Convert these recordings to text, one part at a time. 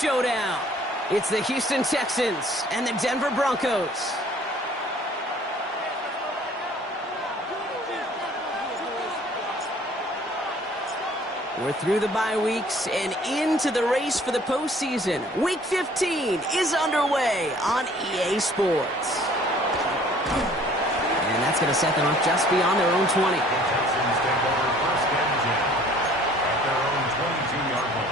showdown. It's the Houston Texans and the Denver Broncos. We're through the bye weeks and into the race for the postseason. Week 15 is underway on EA Sports. And that's going to set them up just beyond their own 20. Texans take over first and 10 at their own 22-yard line.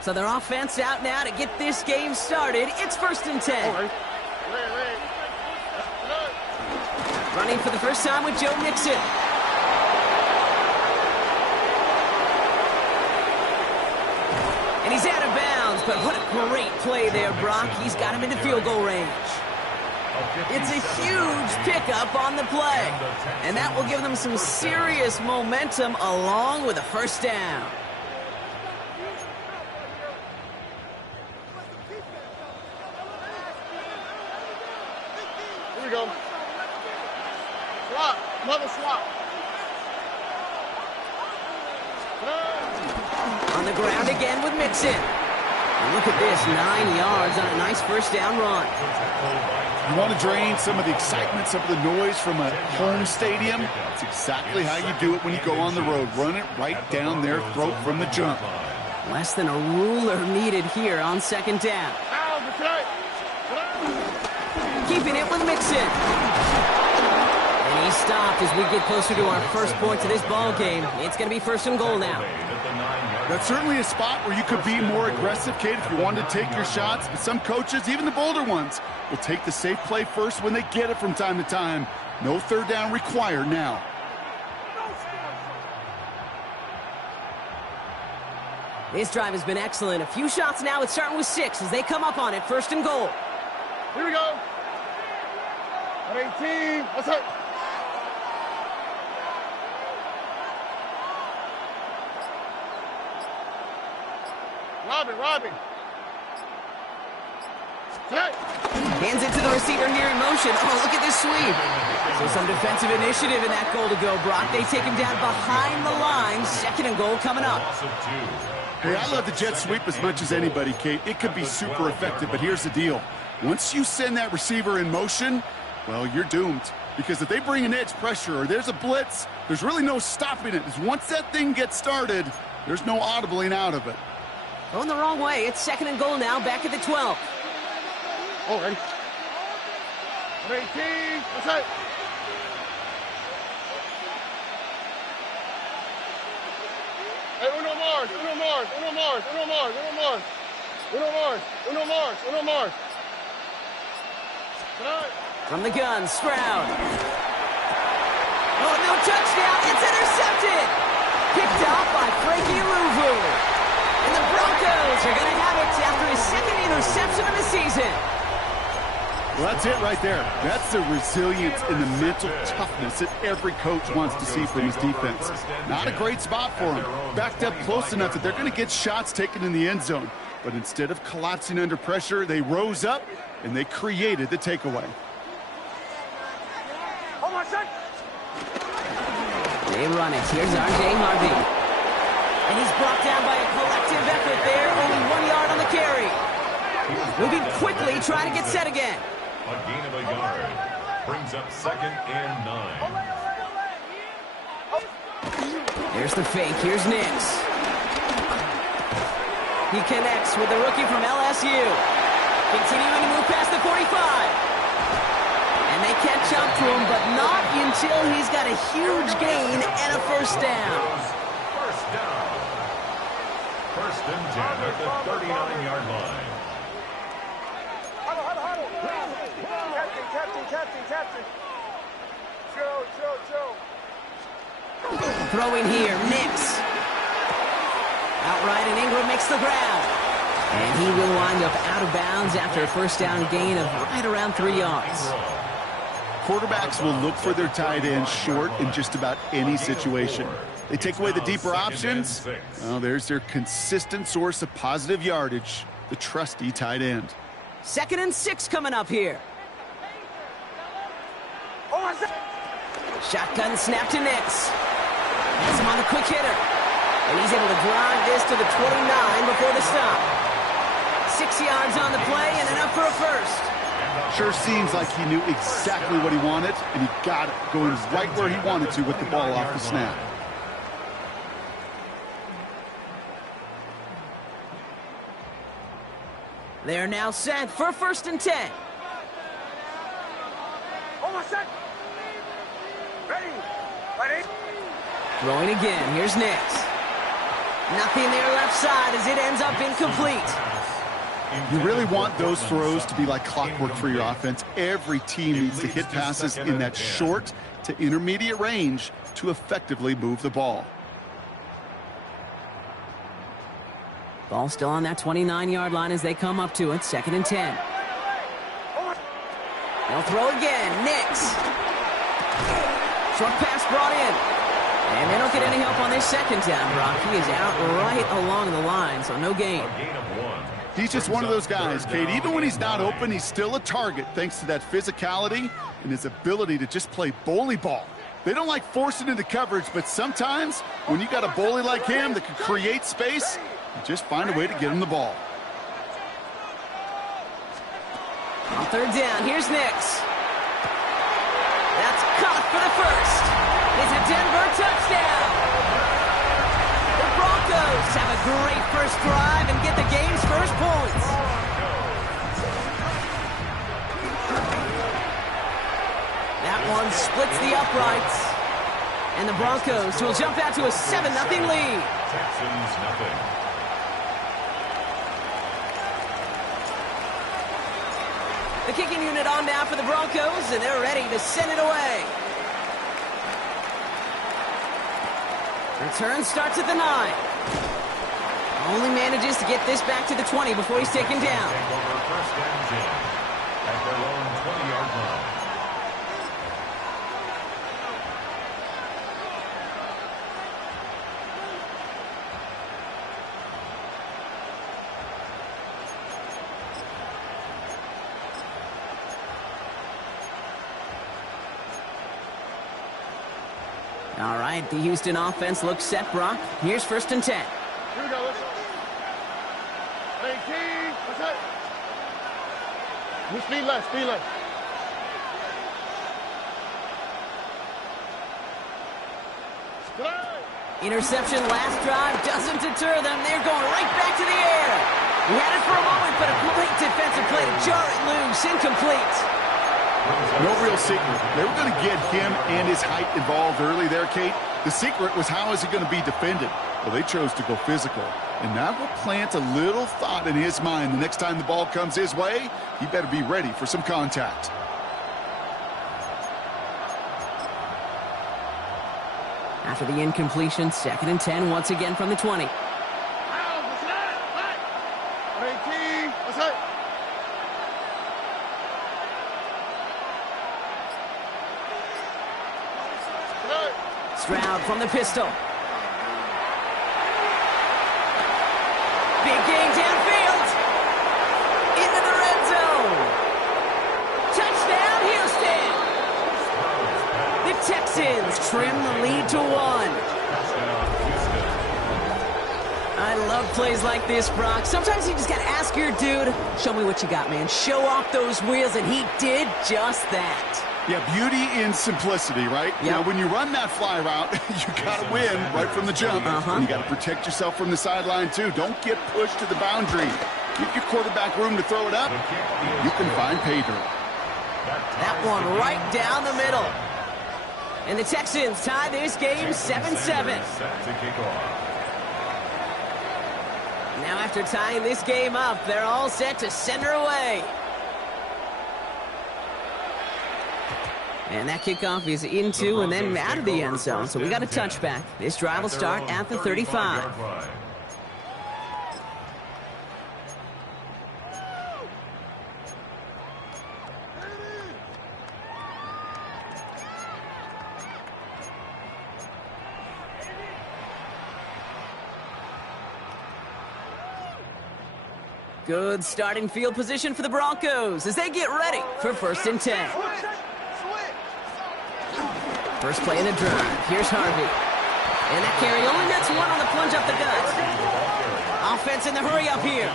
So their offense out now to get this game started. It's 1st and 10. Running for the first time with Joe Mixon. And he's out of bounds, but what a great play there, Brock. He's got him into field goal range. It's a huge pickup on the play. And that will give them some serious momentum along with a first down. Here we go. Swap. Another swap. On the ground again with Mixon. And look at this, 9 yards on a nice first down run. You want to drain some of the excitement, some of the noise from a home stadium? It's exactly how you do it when you go on the road. Run it right down their throat from the jump. Less than a ruler needed here on second down. Keeping it with Mixon. And he stopped as we get closer to our first points of this ball game. It's going to be 1st and goal now. That's certainly a spot where you could be more aggressive, Kate, if you wanted to take your shots. But some coaches, even the bolder ones, will take the safe play first when they get it from time to time. No third down required now. This drive has been excellent. A few shots now. It's starting with 6 as they come up on it. 1st and goal. Here we go. 18. Let's hit. Robbie. Hands it to the receiver here in motion. Oh, look at this sweep. So some defensive initiative in that goal to go, Brock. They take him down behind the line. 2nd and goal coming up. Hey, I love the jet sweep as much as anybody, Kate. It could be super effective, but here's the deal. Once you send that receiver in motion, well, you're doomed. Because if they bring an edge pressure or there's a blitz, there's really no stopping it. Once that thing gets started, there's no audibling out of it. Going the wrong way. It's 2nd and goal now, back at the 12. Oh, ready. 18. Let's hit. Hey, Uno Mars. From the gun, Stroud. Oh, no touchdown. It's intercepted. Picked off by Frankie Louvu. And the Broncos are going to have it after his 2nd interception of the season. Well, that's it right there. That's the resilience and the mental toughness that every coach wants to see from his defense. Not a great spot for him. Backed up close enough that they're going to get shots taken in the end zone. But instead of collapsing under pressure, they rose up and they created the takeaway. They run it. Here's R.J. Harvey. And he's brought down by a collective effort there. Only 1 yard on the carry. Moving quickly, trying to get set again. A gain of a yard brings up 2nd and 9. Here's the fake. Here's Nix. He connects with the rookie from LSU. Continuing to move past the 45. And they catch up to him, but not until he's got a huge gain and a first down. First down. 1st and 10 at the 39-yard line. Captain. Joe. Throwing here, Nix. Outright, and Ingram makes the ground. And he will wind up out of bounds after a first down gain of right around 3 yards. Quarterbacks will look for their tight end short in just about any situation. They take away the deeper options. Well, there's their consistent source of positive yardage. the trusty tight end. 2nd and 6 coming up here. Shotgun snap to Nix. Has him on the quick hitter. And he's able to drive this to the 29 before the stop. 6 yards on the play and enough for a first. Sure seems like he knew exactly what he wanted, and he got it, going right where he wanted to with the ball off the snap. They're now set for 1st and 10. Ready? Throwing again. Here's Nix. Nothing there left side as it ends up incomplete. You really want those throws to be like clockwork for your offense. Every team needs to hit passes in that short to intermediate range to effectively move the ball. Ball still on that 29-yard line as they come up to it. 2nd and 10. They'll throw again. Nix. Short pass brought in. And they don't get any help on this 2nd down, Brock. He is out right along the line, so no gain. He's just one of those guys, Kate. Even when he's not open, he's still a target thanks to that physicality and his ability to just play bully ball. They don't like forcing into coverage, but sometimes when you got a bully like him that can create space, you just find a way to get him the ball. On 3rd down, here's Nix. That's caught for the first. It's a Denver touchdown. The Broncos have a great first drive and get the game's first points. That one splits the uprights. And the Broncos will jump out to a 7-0 lead. Texans nothing. The kicking unit on now for the Broncos, and they're ready to send it away. Return starts at the 9. Only manages to get this back to the 20 before he's taken down. Take over 1st and 10 at their own 20-yard line. All right, the Houston offense looks set, Brock. Here's 1st and 10. Here we go. 18. What's that? Speed left, speed left. Interception last drive doesn't deter them. They're going right back to the air. He had it for a moment, but a great defensive play to jar it loose. Incomplete. No real secret. They were going to get him and his height involved early there, Kate. The secret was how is he going to be defended? Well, they chose to go physical. And that will plant a little thought in his mind. The next time the ball comes his way, he better be ready for some contact. After the incompletion, 2nd and 10 once again from the 20. 18. What's that? Stroud from the pistol. Big gain downfield. Into the red zone. Touchdown, Houston. The Texans trim the lead to 1. I love plays like this, Brock. Sometimes you just got to ask your dude, show me what you got, man. Show off those wheels, and he did just that. Yeah, beauty in simplicity, right? Yep. You know, when you run that fly route, you got to win right from the jump. And you got to protect yourself from the sideline, too. Don't get pushed to the boundary. Give your quarterback room to throw it up. You can find pay dirt. That one right down the middle. And the Texans tie this game 7-7. Set to kick off. Now after tying this game up, they're all set to send her away. And that kickoff is into and then out of the end zone. So we got a touchback. This drive will start at the 35. Good starting field position for the Broncos as they get ready for 1st and 10. First play of the drive. Here's Harvey. And that carry only nets one on the plunge up the gut. Offense in the hurry up here.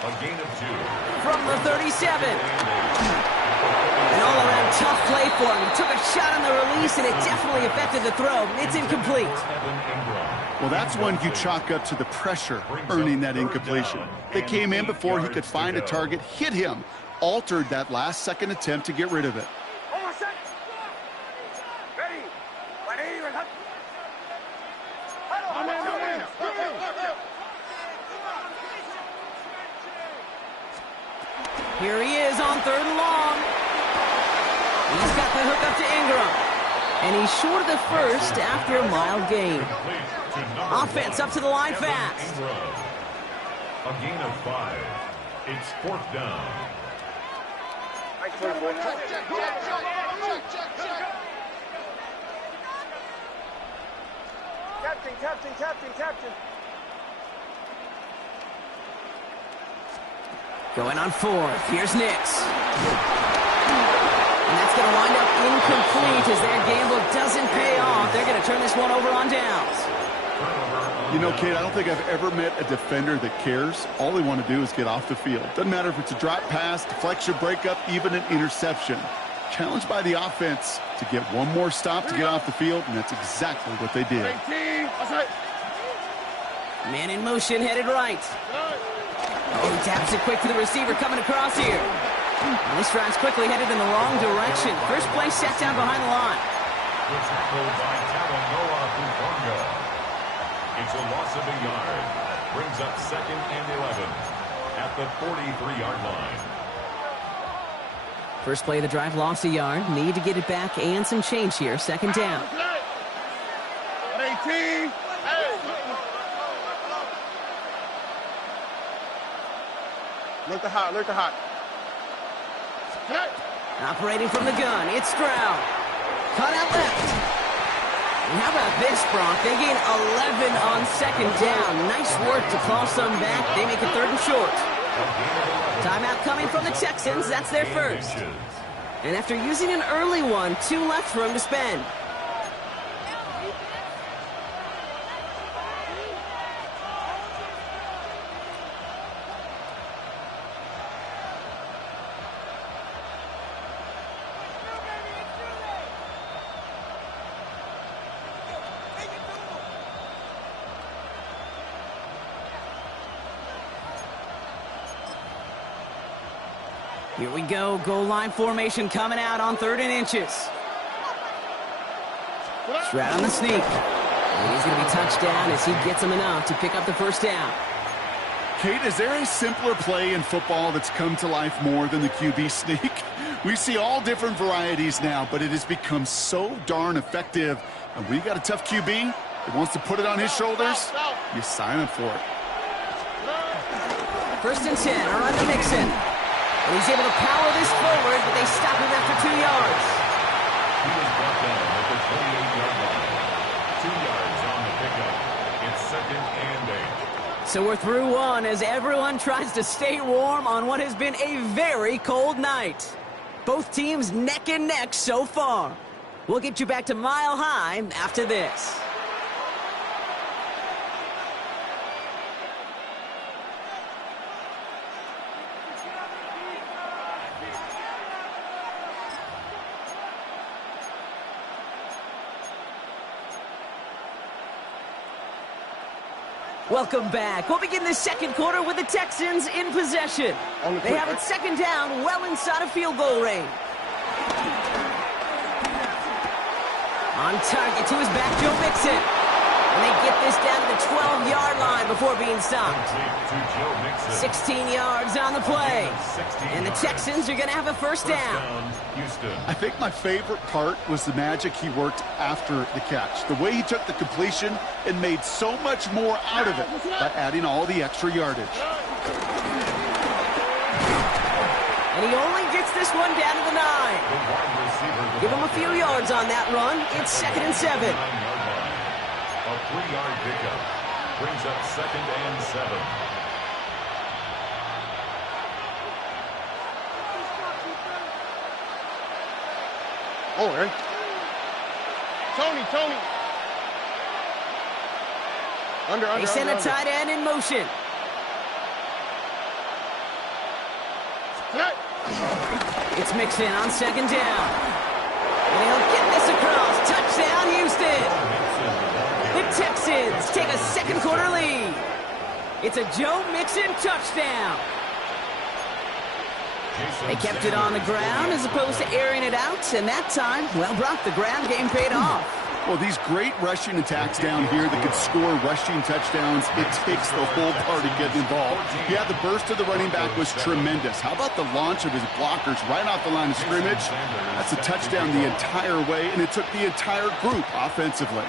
A gain of 2. From the 37. An all-around tough play for him. He took a shot on the release, and it definitely affected the throw. It's incomplete. Well, that's one you chalk up to the pressure earning that incompletion. They came in before he could find a target, hit him, altered that last-second attempt to get rid of it. Here he is on 3rd and long. He's got the hook up to Ingram. And he's short of the first after a mild gain. Offense up to the line fast. A gain of 5. It's 4th down. Captain. Going on 4th. Here's Nix. And that's going to wind up incomplete as their gamble doesn't pay off. They're going to turn this one over on downs. You know, Kate, I don't think I've ever met a defender that cares. All they want to do is get off the field. Doesn't matter if it's a drop pass, deflection, breakup, even an interception. Challenged by the offense to get one more stop to get off the field, and that's exactly what they did. Man in motion, headed right. Oh, he taps it quick to the receiver coming across here. And this drive's quickly headed in the wrong direction. First play set down behind the line. It's a loss of a yard. Brings up 2nd and 11 at the 43-yard line. First play of the drive, lost a yard. Need to get it back and some change here. 2nd down. 18. Look the hot. Operating from the gun, it's Stroud. Cut out left. And how about this, Bronk? They gain 11 on 2nd down. Nice work to call some back. They make it 3rd and short. Timeout coming from the Texans. That's their first. And after using an early one, 2 left for him to spend. Here we go. Goal line formation coming out on 3rd and inches. Stroud on the sneak. And he's going to be touched down as he gets him enough to pick up the 1st down. Kate, is there a simpler play in football that's come to life more than the QB sneak? We see all different varieties now, but it has become so darn effective. And when you got a tough QB that wants to put it on his shoulders, you sign up for it. 1st and 10, around the Mixon. And he's able to power this forward, but they stop him after 2 yards. He was brought down at the 28-yard line. 2 yards on the pickup. It's 2nd and 8. So we're through one as everyone tries to stay warm on what has been a very cold night. Both teams neck and neck so far. We'll get you back to Mile High after this. Welcome back. We'll begin the 2nd quarter with the Texans in possession. They have it 2nd down, well inside of field goal range. On target to his back, Joe Mixon. And they get this down to the 12-yard line before being stopped. 16 yards on the play. And the Texans are going to have a 1st down. I think my favorite part was the magic he worked after the catch. The way he took the completion and made so much more out of it by adding all the extra yardage. And he only gets this one down to the 9. Give him a few yards on that run. It's 2nd and 7. A 3-yard pickup. Brings up 2nd and 7. Oh, Aaron. Tony. Under. They send a tight end in motion. It's Mixon on 2nd down. And he'll get this across. Touchdown, Houston. The Texans take a second quarter lead. It's a Joe Mixon touchdown. They kept it on the ground as opposed to airing it out. And that time, well, Brock, the ground game paid off. Well, these great rushing attacks down here that could score rushing touchdowns, it takes the whole party getting involved. Yeah, the burst of the running back was tremendous. How about the launch of his blockers right off the line of scrimmage? That's a touchdown the entire way, and it took the entire group offensively.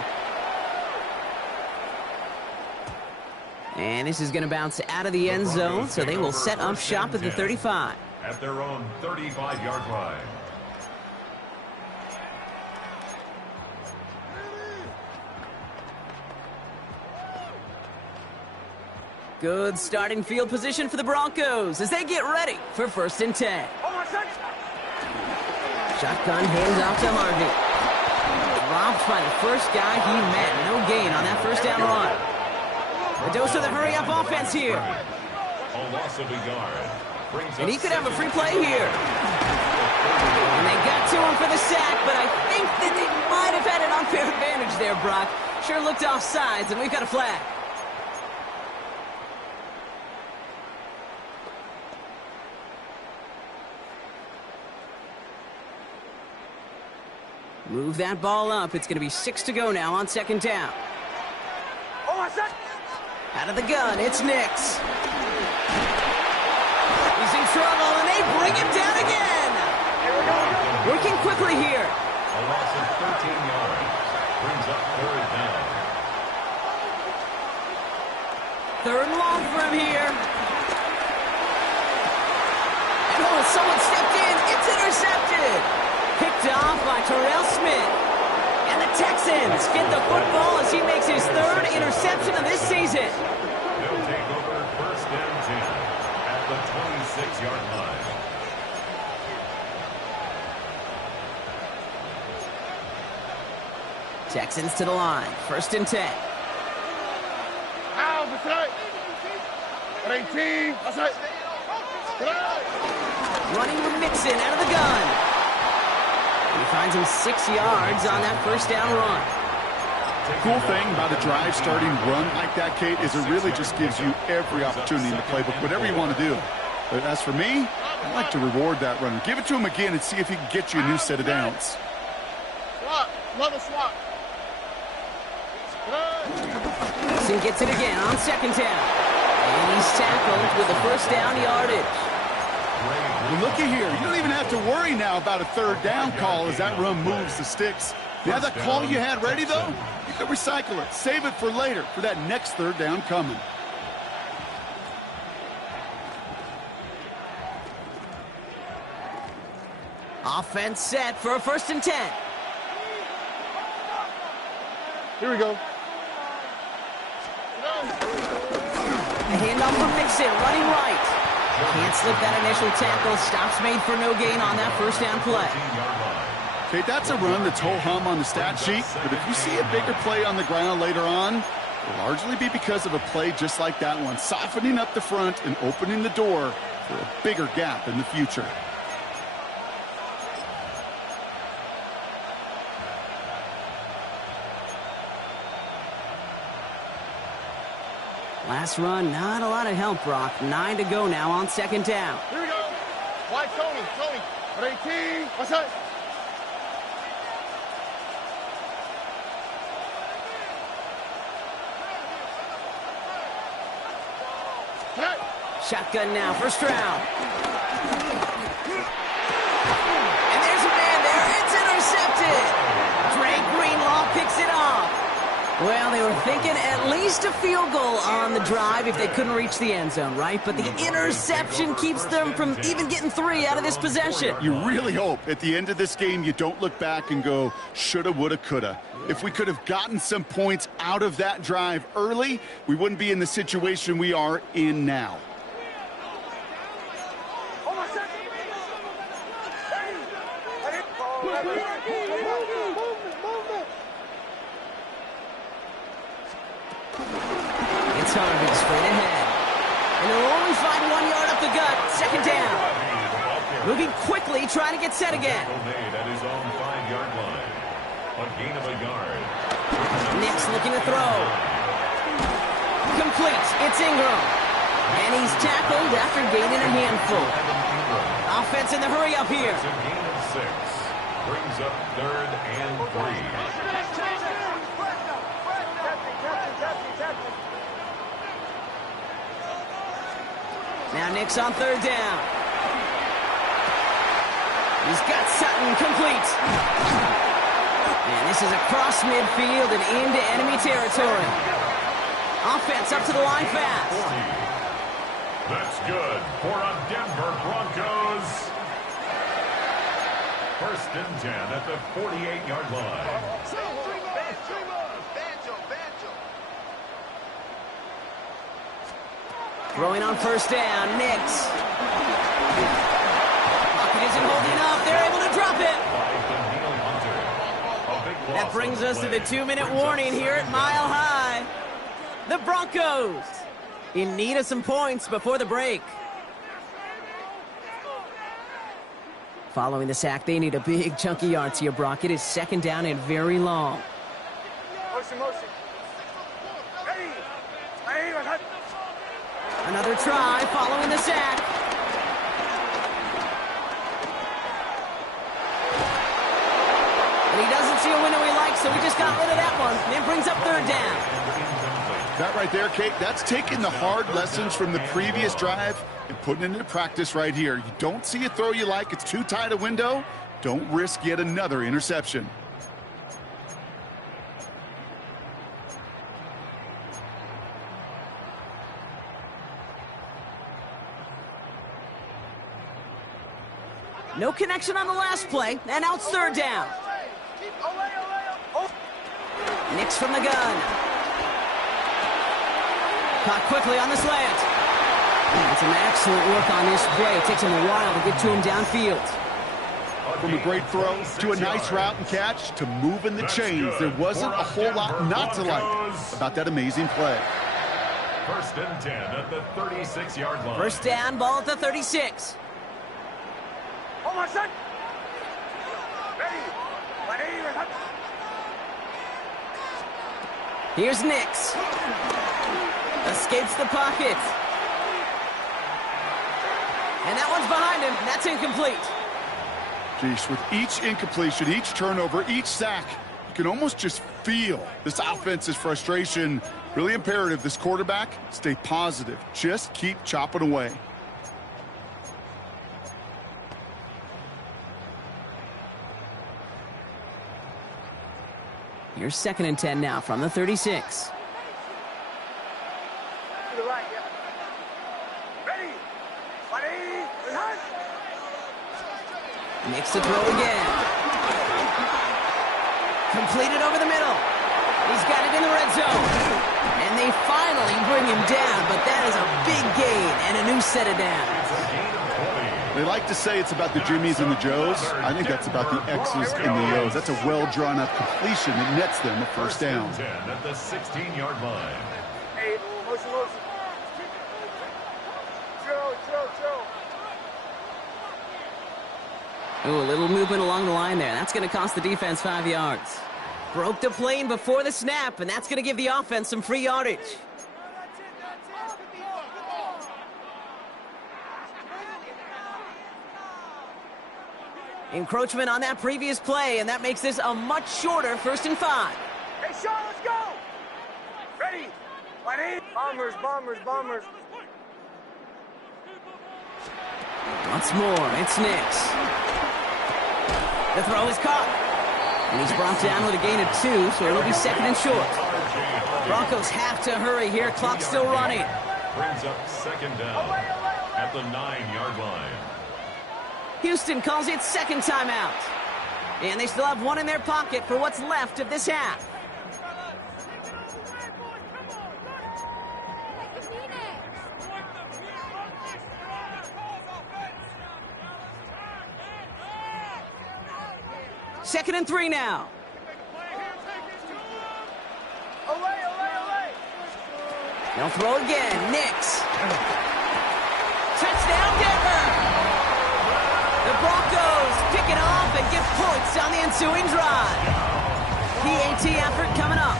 And this is going to bounce out of the end zone, so they will set up shop at the 35. At their own 35-yard line. Good starting field position for the Broncos as they get ready for 1st and 10. Shotgun handoff to Harvey. Dropped by the first guy he met. No gain on that 1st down run. A dose of the hurry-up offense here. A loss of a yard. And he could have a free play here. And they got to him for the sack, but I think that they might have had an unfair advantage there, Brock. Sure looked off sides, and we've got a flag. Move that ball up. It's going to be 6 to go now on 2nd down. Out of the gun, it's Nix. He's in trouble, and they bring him down again. Working quickly here. A loss of 13 yards. Brings up 3rd down. 3rd and long for him here. And someone stepped in. It's intercepted. Picked off by Terrell Smith. And the Texans get the football as he makes his 3rd interception of this season. They'll take over 1st and 10 at the 26-yard line. Texans to the line. 1st and 10. Ow, that's right. 18. That's right. Running with Mixon out of the gun. He finds him 6 yards on that 1st down run. Cool thing about a drive starting run like that, Kate, is it really just gives you every opportunity in the playbook, whatever you want to do. But as for me, I like to reward that runner. Give it to him again and see if he can get you a new set of downs. Swap. Another swap. Mixon gets it again on 2nd down. And he's tackled with the 1st down yardage. Well, looky here. You don't even have to worry now about a 3rd down call as that run moves the sticks. You have that call you had ready, though? You can recycle it. Save it for later for that next 3rd down coming. Offense set for a 1st and 10. Here we go. A handoff for Mixon, running right. Can't slip that initial tackle. Stops made for no gain on that 1st down play. Okay, that's a run that's ho-hum on the stat sheet, but if you see a bigger play on the ground later on, it'll largely be because of a play just like that one, softening up the front and opening the door for a bigger gap in the future. Last run, not a lot of help, Brock. 9 to go now on 2nd down. Here we go. Why Tony? 18. What's that? Shotgun now, 1st round. And there's a man there. It's intercepted. Drake Greenlaw picks it off. Well, they were thinking at least a field goal on the drive if they couldn't reach the end zone, right? But the interception keeps them from even getting 3 out of this possession. You really hope at the end of this game you don't look back and go, shoulda, woulda, coulda. If we could have gotten some points out of that drive early, we wouldn't be in the situation we are in now. It's Harvey straight ahead. And they'll only find 1 yard up the gut. Second down. Moving quickly, trying to get set again. At his own 5-yard line. A gain of a yard. Nick's looking to throw. Complete. It's Ingram. And he's tackled after gaining a handful. Offense in the hurry up here. It's a gain of 6. Brings up 3rd and 3. Now Nick's on 3rd down. He's got Sutton complete. And this is across midfield and into enemy territory. Offense up to the line fast. 40. That's good for a Denver Broncos. 1st and 10 at the 48-yard line. Throwing on 1st down, Nix. Pocket isn't holding up. They're able to drop it. That brings us to the 2-minute warning here at Mile High. The Broncos in need of some points before the break. Following the sack, they need a big chunk of yards here, Brock. It is 2nd down and very long. Another try following the sack. And he doesn't see a window he likes, so he just got rid of that one. And it brings up 3rd down. That right there, Kate, that's taking the hard lessons from the previous drive and putting it into practice right here. You don't see a throw you like, it's too tight a window, don't risk yet another interception. No connection on the last play, and now it's 3rd down. Nix from the gun. Caught quickly on the slant. It's an excellent work on this play. It takes him a while to get to him downfield. From a great throw to a nice route and catch to moving the chains, there wasn't a whole lot not to like about that amazing play. 1st and 10 at the 36-yard line. 1st down, ball at the 36. Here's Nix. Escapes the pocket. And that one's behind him. That's incomplete. Geez, with each incompletion, each turnover, each sack, you can almost just feel this offense's frustration. Really imperative, this quarterback, stay positive. Just keep chopping away. Here's 2nd and 10 now from the 36. Nix to throw again. Completed over the middle. He's got it in the red zone. And they finally bring him down, but that is a big gain and a new set of downs. They like to say it's about the Jimmies and the Joes. I think that's about the X's and the O's. That's a well-drawn-up completion that nets them a 1st down. 10 at the 16-yard line. Hey, motion. Joe. Ooh, a little movement along the line there. That's going to cost the defense 5 yards. Broke the plane before the snap, and that's going to give the offense some free yardage. Encroachment on that previous play, and that makes this a much shorter 1st and 5. Hey, Sean, let's go! Ready? Bombers. Once more, it's Nix. The throw is caught. And he's brought down with a gain of 2, so it'll be second and short. Broncos have to hurry here. Clock's still running. Brings up second down at the 9-yard line. Houston calls it second timeout. And they still have one in their pocket for what's left of this half. Second and 3 now. They'll throw again. Nix. Touchdown, Denver. The Broncos pick it off and get points on the ensuing drive. PAT effort coming up.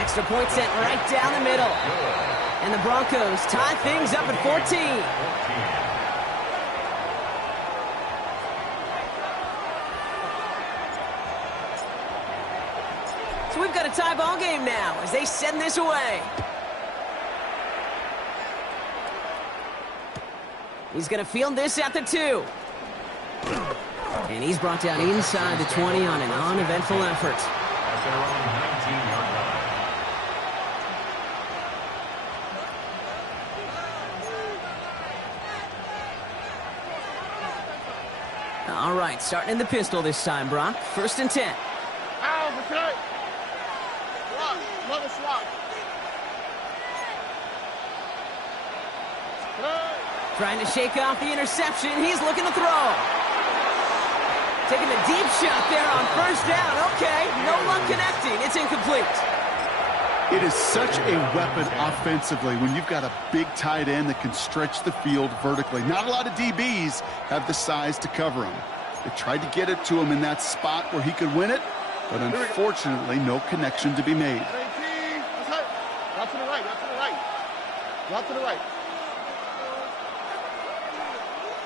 Extra point sent right down the middle. And the Broncos tie things up at 14. So we've got a tie ball game now as they send this away. He's going to field this at the 2. And he's brought down inside the 20 on an uneventful effort. At their own 19-yard line. All right, starting in the pistol this time, Brock. First and 10. Ow, okay. Slot, another slot. Trying to shake off the interception. He's looking to throw. Taking the deep shot there on first down. Okay, no luck connecting. It's incomplete. It is such a weapon offensively when you've got a big tight end that can stretch the field vertically. Not a lot of DBs have the size to cover him. They tried to get it to him in that spot where he could win it, but unfortunately, no connection to be made. Drop to the right, drop to the right. Drop to the right.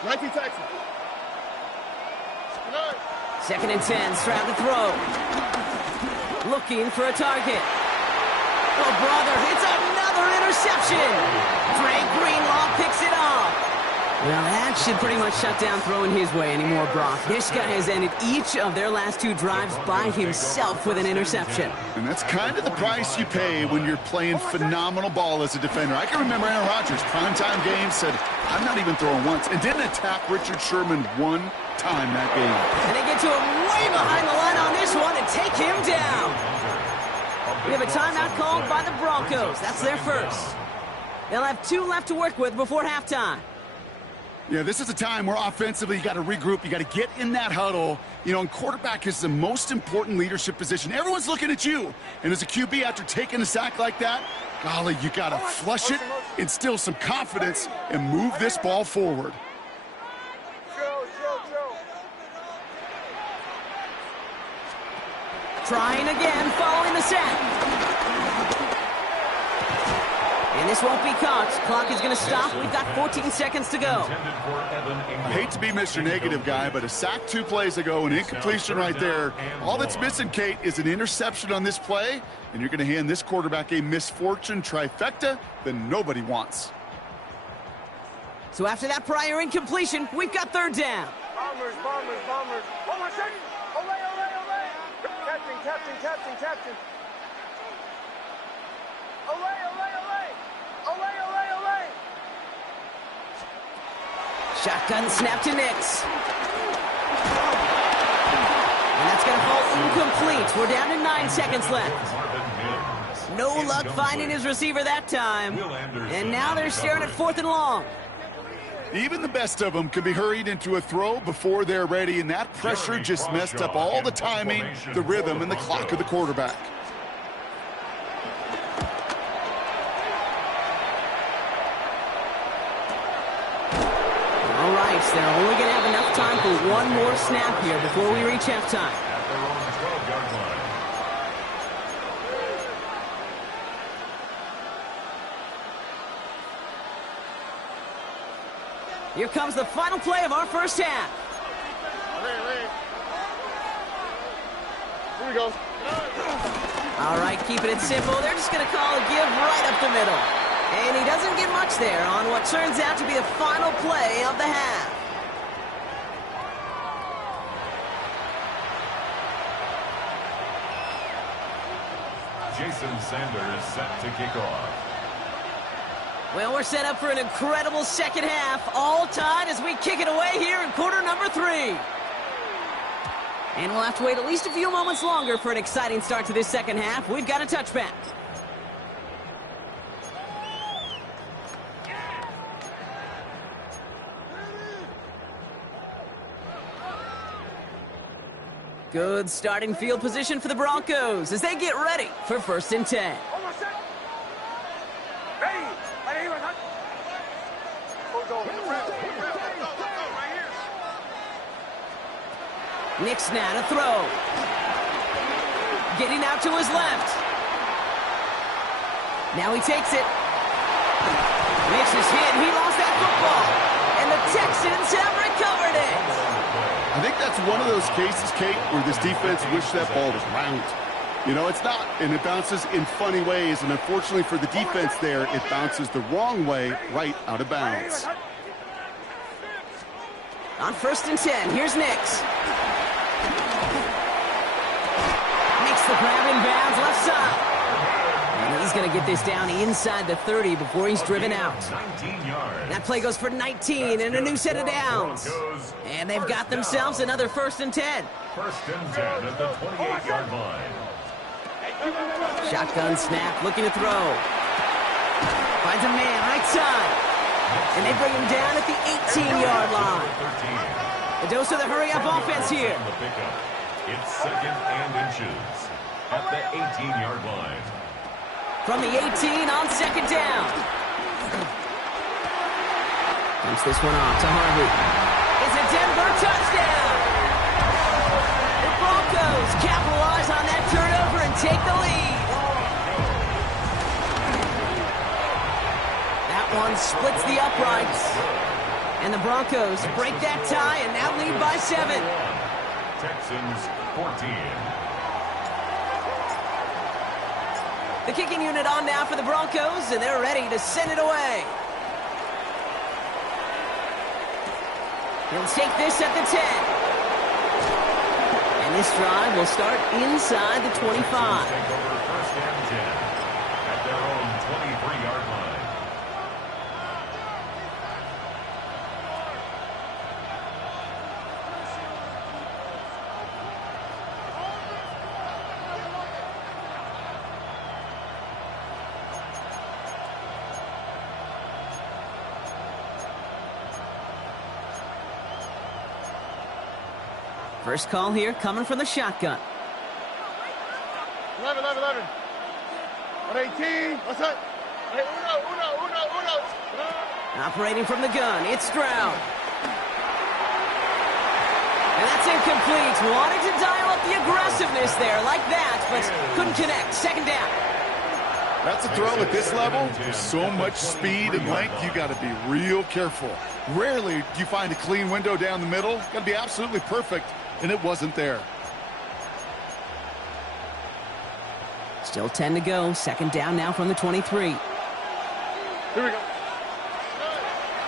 19 Texans. Second and 10, Stroud to throw. Looking for a target. Oh, brother, it's another interception. Dre Greenlaw picks it off. Well, that should pretty much shut down throwing his way anymore, Brock. This guy has ended each of their last 2 drives by himself with an interception. And that's kind of the price you pay when you're playing phenomenal ball as a defender. I can remember Aaron Rodgers, primetime game, said, I'm not even throwing once, and didn't attack Richard Sherman one time that game. And they get to him way behind the line on this one and take him down. We have a timeout called by the Broncos. That's their first. They'll have 2 left to work with before halftime. Yeah, this is a time where offensively you got to regroup. You got to get in that huddle. You know, and quarterback is the most important leadership position. Everyone's looking at you. And as a QB, after taking a sack like that, golly, you got to flush it, instill some confidence, and move this ball forward. Trying again, following the sack. And this won't be caught. Clock is going to stop. We've got 14 seconds to go. I hate to be Mr. Negative guy, but a sack 2 plays ago, an incompletion right there. All that's missing, Kate, is an interception on this play, and you're going to hand this quarterback a misfortune trifecta that nobody wants. So after that prior incompletion, we've got third down. Bombers. Hold on a second. Olay. Captain. Olay. Shotgun snap to Nix. And that's going to fall incomplete. We're down to 9 seconds left. No luck finding his receiver that time. And now they're staring at 4th and long. Even the best of them can be hurried into a throw before they're ready, and that pressure just messed up all the timing, the rhythm, and the clock of the quarterback. All right, so they're only going to have enough time for one more snap here before we reach halftime. At their own 12-yard line. Here comes the final play of our first half. Here we go. All right, keeping it simple. They're just going to call a give right up the middle. And he doesn't get much there on what turns out to be the final play of the half. Jason Sanders set to kick off. Well, we're set up for an incredible second half. All tied as we kick it away here in quarter number 3. And we'll have to wait at least a few moments longer for an exciting start to this second half. We've got a touchback. Good starting field position for the Broncos as they get ready for 1st and 10. Nick's now to throw. Getting out to his left. Now he takes it. Misses hit. He lost that football. And the Texans have recovered it. I think that's one of those cases, Kate, where this defense wished that ball was round. You know, it's not, and it bounces in funny ways, and unfortunately for the defense there, it bounces the wrong way right out of bounds. On 1st and 10, here's Nix. Makes the grab in bounds left side. And he's going to get this down inside the 30 before he's driven out. That play goes for 19 and a new set of downs. And they've got themselves another 1st and 10. 1st and 10 at the 28-yard line. Shotgun snap, looking to throw. Finds a man right side. And they bring him down at the 18-yard line. A dose of the hurry-up offense here. It's 2nd and inches at the 18-yard line. From the 18 on 2nd down. Comes this one off to Harvey. It's a Denver touchdown. The Broncos capitalize on that turnover and take the lead. That one splits the uprights. And the Broncos break that tie and now lead by 7. Texans 14. The kicking unit on now for the Broncos, and they're ready to send it away. He'll take this at the 10. And this drive will start inside the 25. Take over 1st and 10 at their own 23-yard line. First call here coming from the shotgun. 11. 118. What's up? Hey, uno. Operating from the gun, it's Stroud. And that's incomplete. Wanted to dial up the aggressiveness there like that, but couldn't connect. 2nd down. That's a throw at this level. There's so much speed and length, you got to be real careful. Rarely do you find a clean window down the middle. Got to be absolutely perfect, and it wasn't there. Still 10 to go. 2nd down now from the 23. Here we go.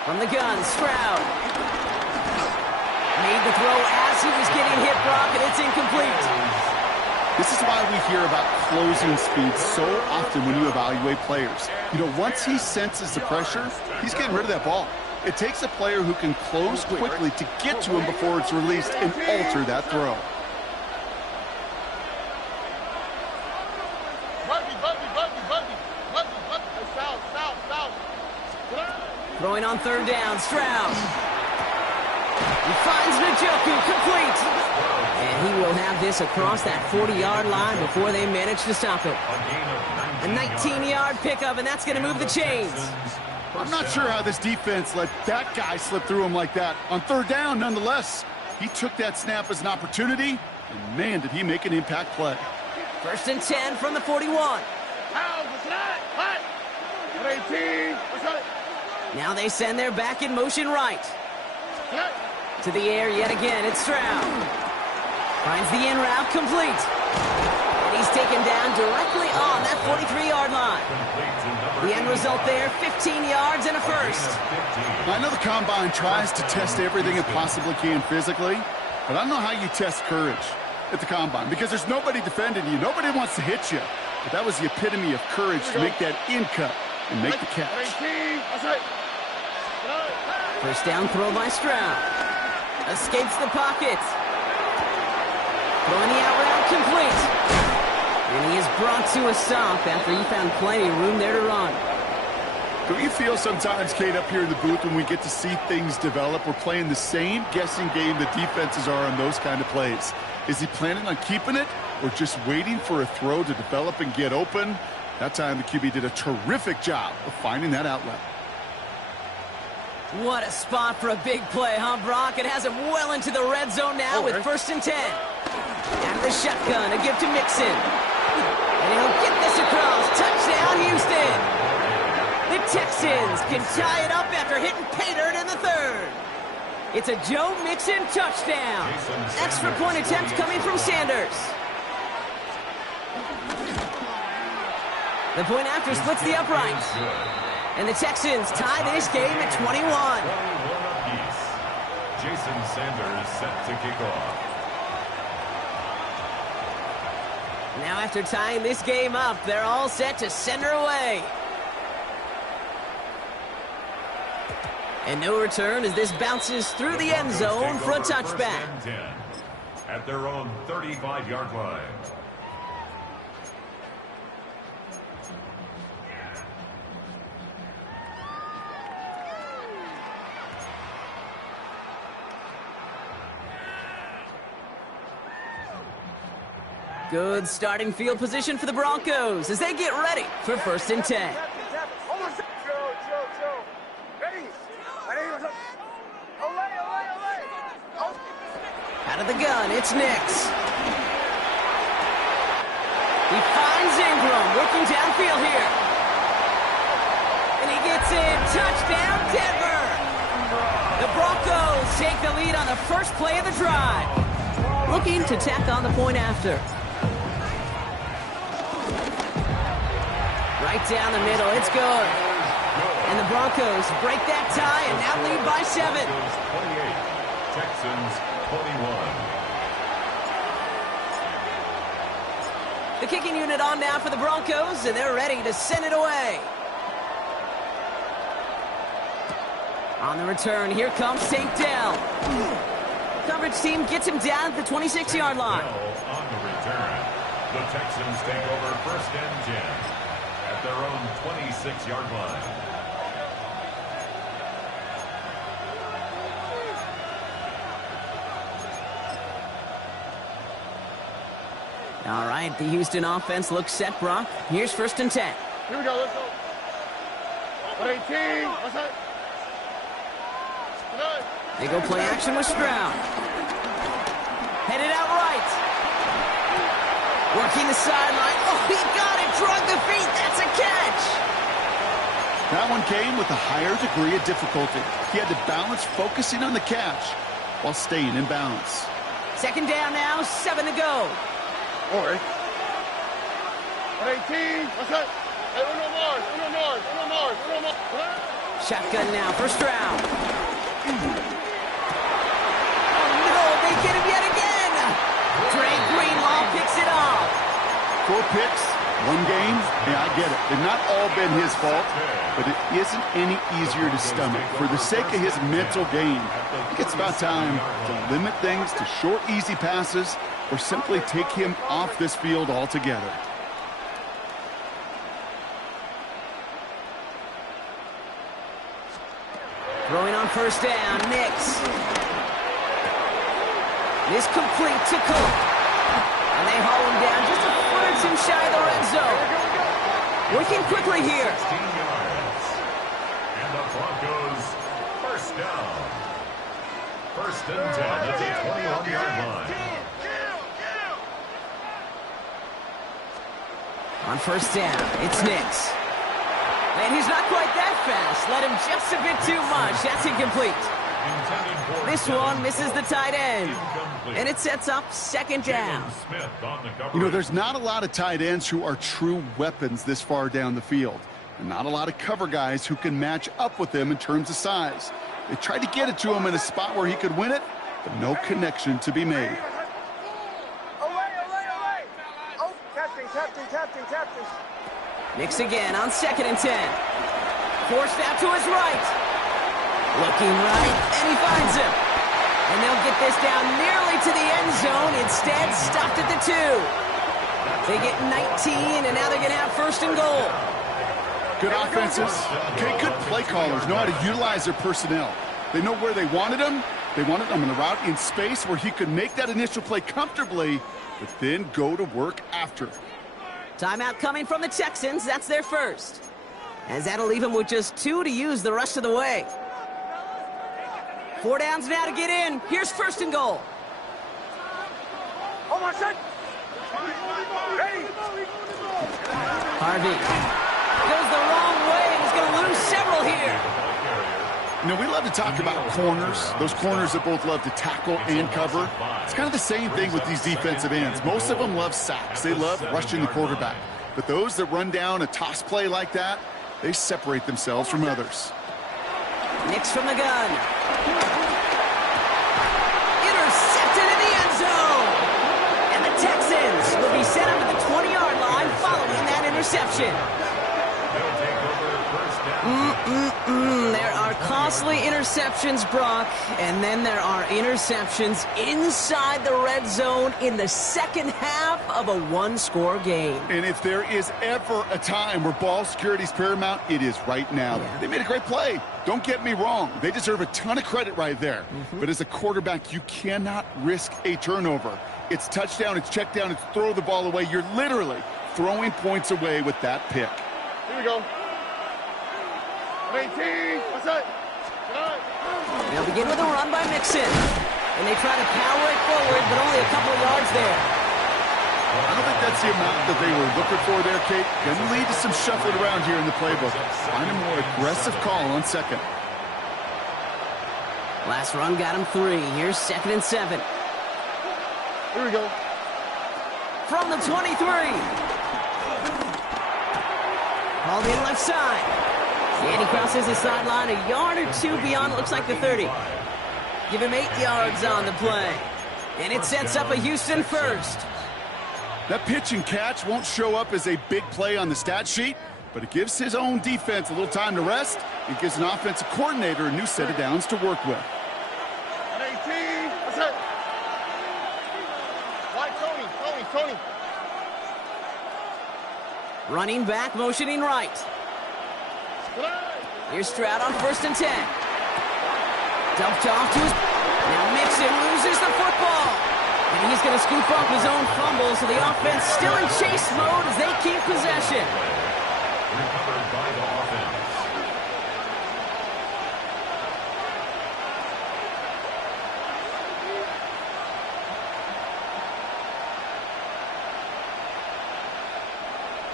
From the gun, Stroud. Made the throw as he was getting hit, Brock, and it's incomplete. This is why we hear about closing speed so often when you evaluate players. You know, once he senses the pressure, he's getting rid of that ball. It takes a player who can close quickly to get to him before it's released and alter that throw. Throwing on 3rd down, Stroud. He finds Njoku, complete. And he will have this across that 40-yard line before they manage to stop it. A 19-yard pickup, and that's going to move the chains. I'm not sure how this defense let that guy slip through him like that. On 3rd down, nonetheless, he took that snap as an opportunity, and man, did he make an impact play. 1st and 10 from the 41. Now they send their back in motion right. To the air yet again, it's Stroud. Finds the in route, complete. And he's taken down directly on that 43-yard line. The end result there, 15 yards and a first. I know the Combine tries to test everything it possibly can physically, but I don't know how you test courage at the Combine because there's nobody defending you. Nobody wants to hit you. but that was the epitome of courage to make that in cut and make the catch. First down throw by Stroud. Escapes the pocket. Throwing the out route complete. And he is brought to a stop after he found plenty of room there to run. Don't you feel sometimes, Kate, up here in the booth when we get to see things develop, we're playing the same guessing game the defenses are on those kind of plays? Is he planning on keeping it or just waiting for a throw to develop and get open? That time the QB did a terrific job of finding that outlet. What a spot for a big play, huh, Brock? It has him well into the red zone now with 1st and 10. Out of the shotgun, a give to Mixon. And he'll get this across. Touchdown, Houston. The Texans can tie it up after hitting pay dirt in the 3rd. It's a Joe Mixon touchdown. Extra point attempt coming from Sanders. The point after splits the upright. And the Texans tie this game at 21. 21 apiece. Jason Sanders set to kick off. Now after tying this game up, they're all set to send her away. And no return as this bounces through the end zone for a touchback. At their own 35-yard line. Good starting field position for the Broncos as they get ready for 1st and 10. Out of the gun, it's Nix. He finds Ingram working downfield here. And he gets in. Touchdown, Denver. The Broncos take the lead on the first play of the drive. Looking to tack on the point after. Right down the middle, it's good. And the Broncos break that tie and now lead by 7. 28, Texans 21. The kicking unit on now for the Broncos, and they're ready to send it away. On the return, here comes St. Dell. Coverage team gets him down at the 26-yard line. On the return, the Texans take over 1st and 10 at their own 26-yard line. All right, the Houston offense looks set, Brock. Here's 1st and 10. Here we go, let's go. 118, that's it. Good. They go play action with Stroud. Headed out right. Working the sideline. Oh, he got it. Drug the feet. That's a catch. That one came with a higher degree of difficulty. He had to balance focusing on the catch while staying in bounds. 2nd down now, 7 to go. All right. 118, that's it. Hey, uno more. Shotgun now for Stroud. Oh, no, they get him yet again. Drake Greenlaw picks it off. 4 picks, 1 game. Yeah, I get it. They've not all been his fault, but it isn't any easier to stomach. For the sake of his mental game, I think it's about time to limit things to short, easy passes or simply take him off this field altogether. Throwing on 1st down, Nix. This complete to Cook. And they haul him down just a foot or 2 shy of the red zone. Working quickly here. 16 yards. And the Broncos 1st down. 1st and 10 at the 21-yard line. On 1st down, it's Nix. And he's not quite that fast. Let him just a bit too much. That's incomplete. This one misses the tight end. And it sets up 2nd down. You know, there's not a lot of tight ends who are true weapons this far down the field. And not a lot of cover guys who can match up with them in terms of size. They tried to get it to him in a spot where he could win it, but no connection to be made. Away. Oh, captain. Mix again on 2nd and 10. Forced out to his right. Looking right, and he finds him. And they'll get this down nearly to the end zone. Instead, stopped at the 2. They get 19, and now they're going to have 1st and goal. Good offenses. Okay, good play callers know how to utilize their personnel. They know where they wanted him. They wanted him in a route in space where he could make that initial play comfortably, but then go to work after. Timeout coming from the Texans. That's their first. As that'll leave him with just 2 to use the rest of the way. 4 downs now to get in. Here's 1st and goal. Harvey goes the wrong way and he's going to lose several here. You know, we love to talk about corners, those corners that both love to tackle and cover. It's kind of the same thing with these defensive ends. Most of them love sacks. They love rushing the quarterback. But those that run down a toss play like that, they separate themselves from others. Nix from the gun. Intercepted in the end zone. And the Texans will be set up at the 20-yard line following that interception. There are costly interceptions, Brock, and then there are interceptions inside the red zone in the second half of a one-score game. And if there is ever a time where ball security is paramount, it is right now. Yeah. They made a great play. Don't get me wrong. They deserve a ton of credit right there. But as a quarterback, you cannot risk a turnover. It's touchdown, it's check down, it's throw the ball away. You're literally throwing points away with that pick. Here we go. 18. What's that? They'll begin with a run by Mixon. And they try to power it forward, but only a couple of yards there. I don't think that's the amount that they were looking for there, Kate. Going to lead to some shuffling around here in the playbook. Find a more aggressive call on 2nd. Last run got him 3. Here's 2nd and 7. Here we go. From the 23. Called in left side. And he crosses the sideline a yard or 2 beyond, it looks like the 30. Give him 8 yards on the play. And it sets up a Houston first. That pitch and catch won't show up as a big play on the stat sheet, but it gives his own defense a little time to rest. It gives an offensive coordinator a new set of downs to work with. 18. What's that? Why, Tony. Running back, motioning right. Here's Stroud on 1st and 10. Dumped off to his... Now Mixon loses the football. And he's going to scoop up his own fumble, so the offense still in chase mode as they keep possession. Recovered by the offense.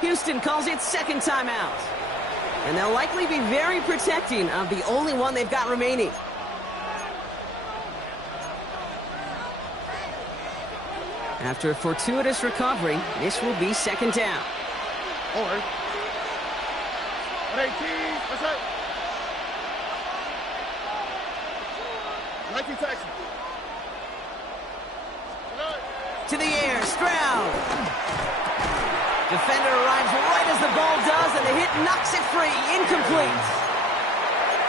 Houston calls it 2nd timeout. And they'll likely be very protecting of the only one they've got remaining. After a fortuitous recovery, this will be 2nd down. All right. 18. What's that? 19 Texans. To the air, Stroud. Defender arrives right as the ball does, and the hit knocks it free. Incomplete.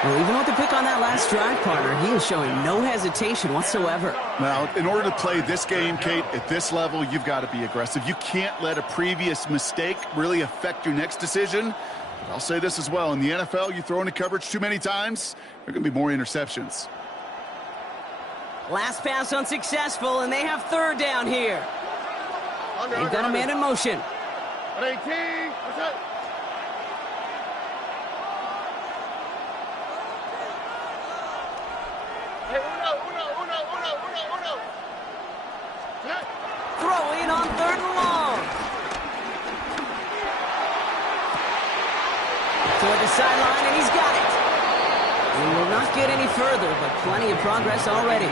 Well, even with the pick on that last drive, partner, he is showing no hesitation whatsoever. Now, in order to play this game, Kate, at this level, you've got to be aggressive. You can't let a previous mistake really affect your next decision. But I'll say this as well. In the NFL, you throw into coverage too many times, there are going to be more interceptions. Last pass unsuccessful, and they have 3rd down here. They've got a man in motion. 18. What's that? Hey, uno. Throw in on 3rd and long. Toward the sideline, and he's got it. He will not get any further, but plenty of progress already.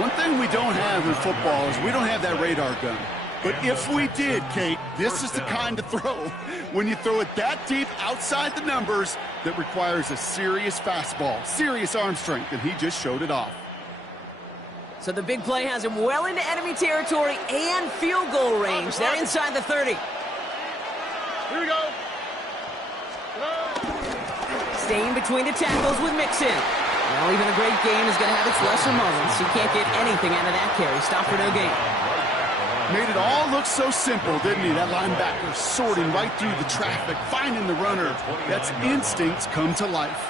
One thing we don't have in football is we don't have that radar gun. But if we did, Kate, this is the kind of throw, when you throw it that deep outside the numbers, that requires a serious fastball, serious arm strength, and he just showed it off. So the big play has him well into enemy territory and field goal range. They're inside the 30. Here we go. Staying between the tackles with Mixon. Well, even a great game is going to have its lesser moments. He can't get anything out of that carry. Stop for no gain. Made it all look so simple, didn't he? That linebacker sorting right through the traffic, finding the runner. That's instincts come to life.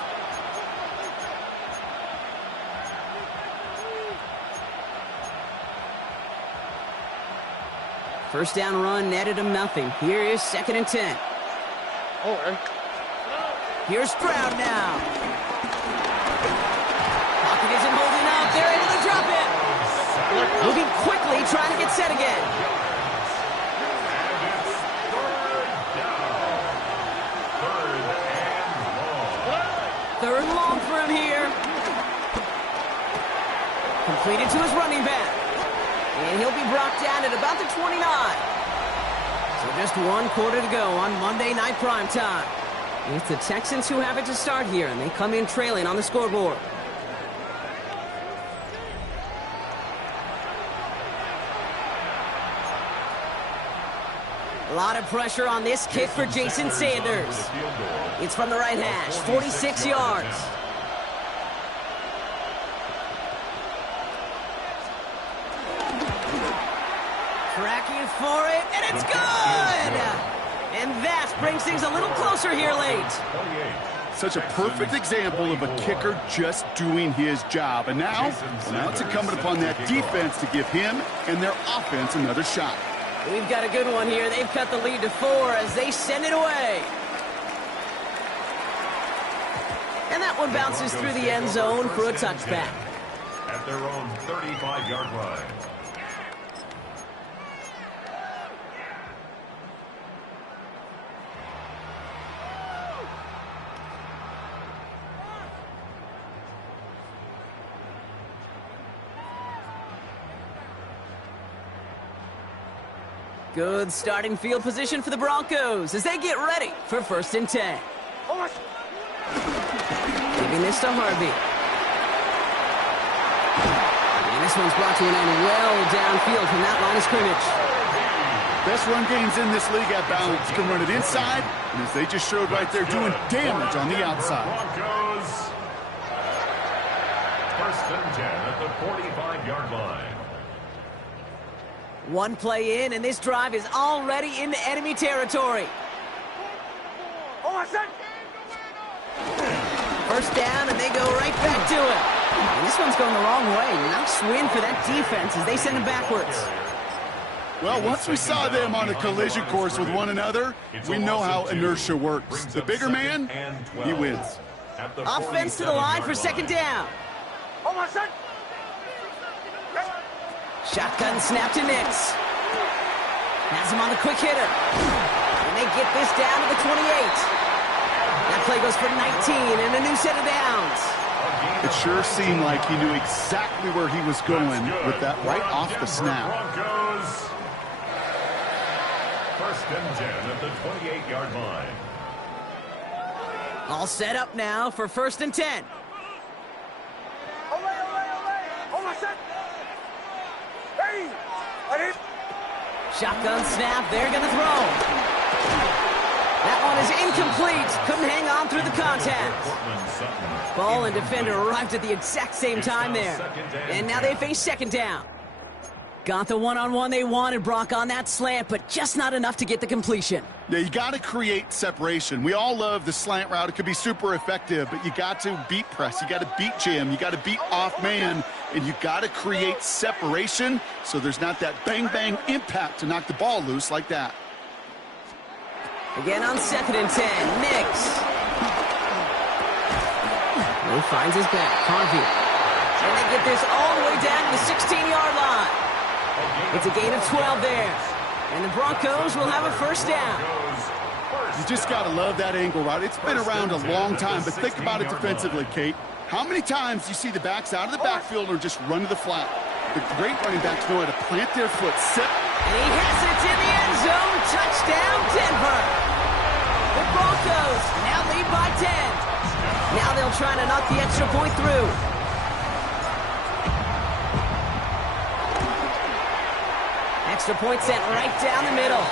First down run netted him nothing. Here is 2nd and 10. Oh, hey. Here's Stroud now. Pocket isn't holding up. They're able to drop it. Moving quickly, trying to get set again. Third and long for him here. Completed to his running back. And he'll be brought down at about the 29. So just 1 quarter to go on Monday Night Primetime. It's the Texans who have it to start here, and they come in trailing on the scoreboard. A lot of pressure on this kick for Jason Sanders. It's from the right hash, 46 yards. Tracking for it, and it's good! And that brings things a little closer here late. Such a perfect example of a kicker just doing his job. And now it's incumbent upon that defense to give him and their offense another shot. We've got a good one here. They've cut the lead to 4 as they send it away. And that one bounces through the end zone for a touchback. At their own 35-yard line. Good starting field position for the Broncos as they get ready for 1st and 10. Giving this to Harvey. And this one's brought to an end well downfield from that line of scrimmage. Best run games in this league at balance. Can run it inside, and as they just showed right there, doing damage on the outside. Broncos. 1st and 10 at the 45-yard line. 1 play in, and this drive is already into enemy territory. First down, and they go right back to it. And this one's going the wrong way. Nice win for that defense as they send him backwards. Well, once we saw them on a collision course with one another, we know how inertia works. The bigger man, he wins. Offense to the line for 2nd down. Shotgun snap to Nix. Has him on the quick hitter. And they get this down to the 28. That play goes for 19 and a new set of downs. It sure seemed like he knew exactly where he was going with that right off the snap. Broncos. 1st and 10 at the 28-yard line. All set up now for 1st and 10. Shotgun snap, they're going to throw. That one is incomplete. Couldn't hang on through the contact. Ball and defender arrived at the exact same time there. And now they face 2nd down. Got the one-on-one they wanted, Brock, on that slant, but just not enough to get the completion. Yeah, you got to create separation. We all love the slant route. It could be super effective, but you got to beat press. You got to beat jam. You got to beat off man, and you got to create separation so there's not that bang-bang impact to knock the ball loose like that. Again on 2nd and 10, Nix. He finds his back, Harvey. And they get this all the way down to the 16-yard line. It's a gain of 12 there. And the Broncos will have a 1st down. You just got to love that angle route. It's been around a long time, but think about it defensively, Kate. How many times do you see the backs out of the backfield or just run to the flat? The great running backs know how to plant their foot, sit. And he has it in the end zone. Touchdown, Denver. The Broncos now lead by 10. Now they'll try to knock the extra point through. Extra point sent right down the middle.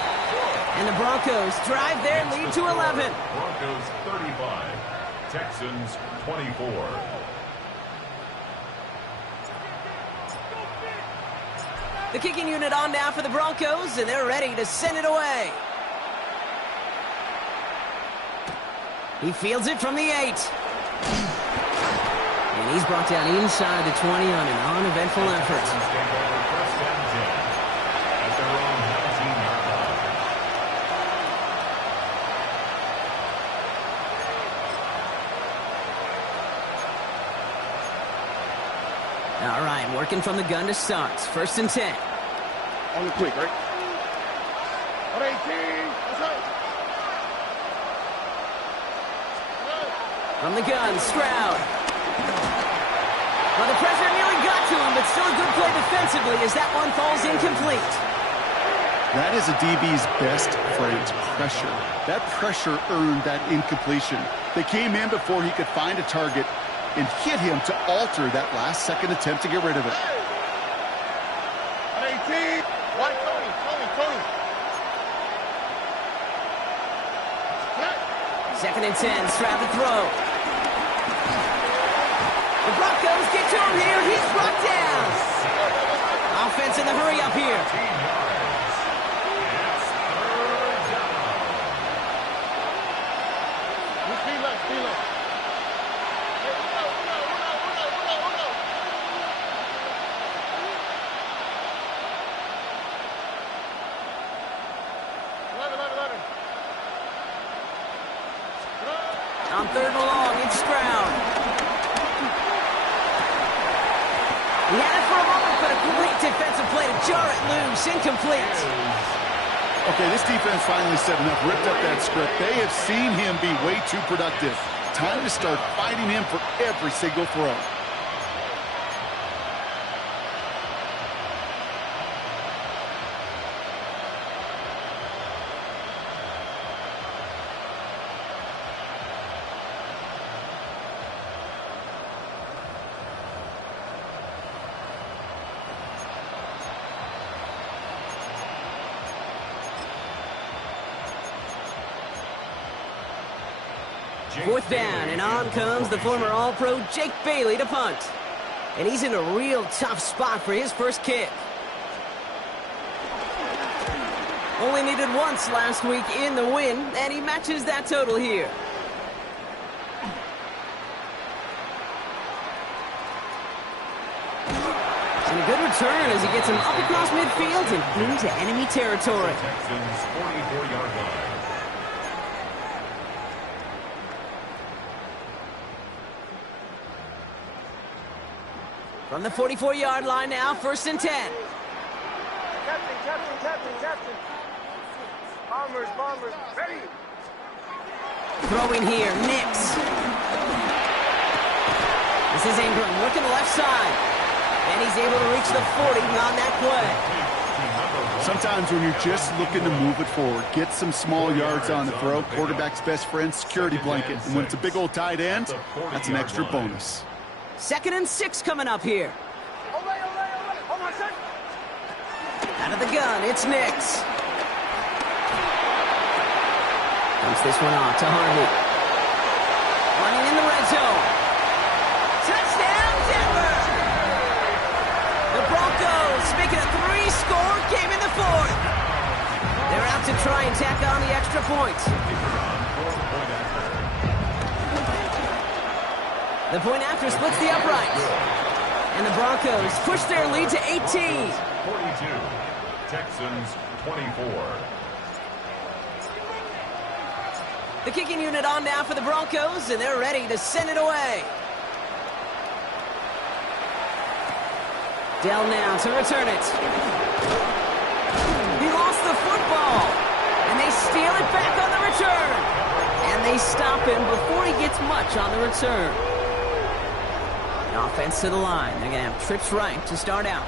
And the Broncos drive their lead to 11. Broncos 35, Texans 24. The kicking unit on now for the Broncos, and they're ready to send it away. He fields it from the 8. And he's brought down inside the 20 on an uneventful effort. All right, working from the gun to start. 1st and 10. On the quick, right? On 18. That's right. From the gun, Stroud. Well, the pressure nearly got to him, but still a good play defensively as that one falls incomplete. That is a DB's best friend, pressure. That pressure earned that incompletion. They came in before he could find a target and hit him to alter that last-second attempt to get rid of it. On 18. One, Tony. 2nd and 10, Stroud to throw. The Broncos get to him here. He's brought down. Offense in the hurry up here. Speed left. On 3rd and long, it's Stroud. He had it for a moment, but a great defensive play to jar it loose. Incomplete. Okay, this defense finally set enough, ripped up that script. They have seen him be way too productive. Time to start fighting him for every single throw. Fourth down, and on comes the former All-Pro Jake Bailey to punt. And he's in a real tough spot for his first kick. Only needed once last week in the win, and he matches that total here. And a good return as he gets him up across midfield and into enemy territory. Texans 44-yard line. From the 44-yard line now, 1st and 10. Captain. Bombers, ready. Throwing here, Nix. This is Ingram working the left side. And he's able to reach the 40 on that play. Sometimes when you're just looking to move it forward, get some small yards on the throw, quarterback's best friend, security blanket. And when it's a big old tight end, that's an extra bonus. 2nd and 6 coming up here. Out of the gun, it's Nix. Dumps this one off to Harvey. Running in the red zone. Touchdown, Denver! The Broncos make it a 3-score game in the 4th. They're out to try and tack on the extra point. The point after splits the uprights. And the Broncos push their lead to 18. 42, Texans 24. The kicking unit on now for the Broncos, and they're ready to send it away. Dell now to return it. He lost the football, and they steal it back on the return. And they stop him before he gets much on the return. Offense to the line. They're going to have trips right to start out.